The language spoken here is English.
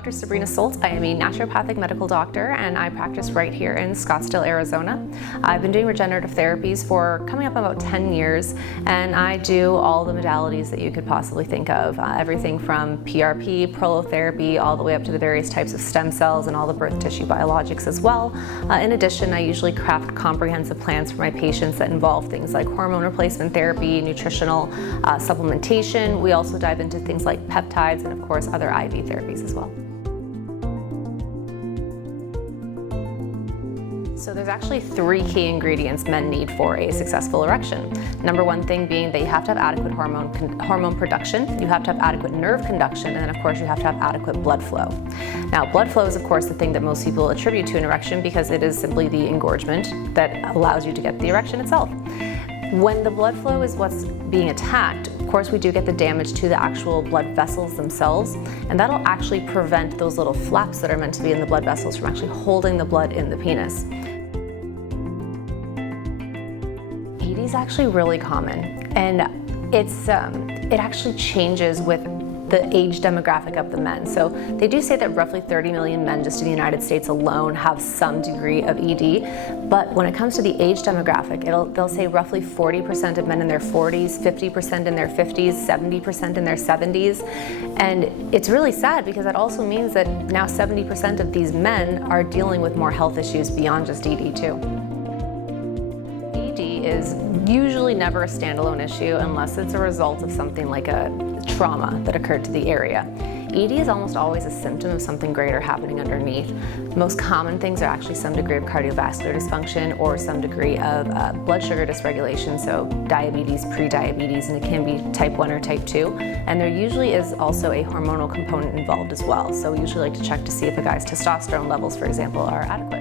Dr. Sabrina Solt. I am a naturopathic medical doctor and I practice right here in Scottsdale, Arizona. I've been doing regenerative therapies for coming up about 10 years and I do all the modalities that you could possibly think of. Everything from PRP, prolotherapy, all the way up to the various types of stem cells and all the birth tissue biologics as well. In addition, I usually craft comprehensive plans for my patients that involve things like hormone replacement therapy, nutritional supplementation. We also dive into things like peptides and of course other IV therapies as well. So there's actually 3 key ingredients men need for a successful erection. Number one thing being that you have to have adequate hormone production, you have to have adequate nerve conduction, and then of course you have to have adequate blood flow. Now blood flow is of course the thing that most people attribute to an erection because it is simply the engorgement that allows you to get the erection itself. When the blood flow is what's being attacked, of course we do get the damage to the actual blood vessels themselves, and that'll actually prevent those little flaps that are meant to be in the blood vessels from actually holding the blood in the penis. ED is actually really common, and it actually changes with the age demographic of the men. So they do say that roughly 30 million men just in the United States alone have some degree of ED, but when it comes to the age demographic, they'll say roughly 40% of men in their 40s, 50% in their 50s, 70% in their 70s, and it's really sad because that also means that now 70% of these men are dealing with more health issues beyond just ED too. ED is usually never a standalone issue unless it's a result of something like a trauma that occurred to the area. ED is almost always a symptom of something greater happening underneath. The most common things are actually some degree of cardiovascular dysfunction or some degree of blood sugar dysregulation, so diabetes, pre-diabetes, and it can be type 1 or type 2. And there usually is also a hormonal component involved as well. So we usually like to check to see if a guy's testosterone levels, for example, are adequate.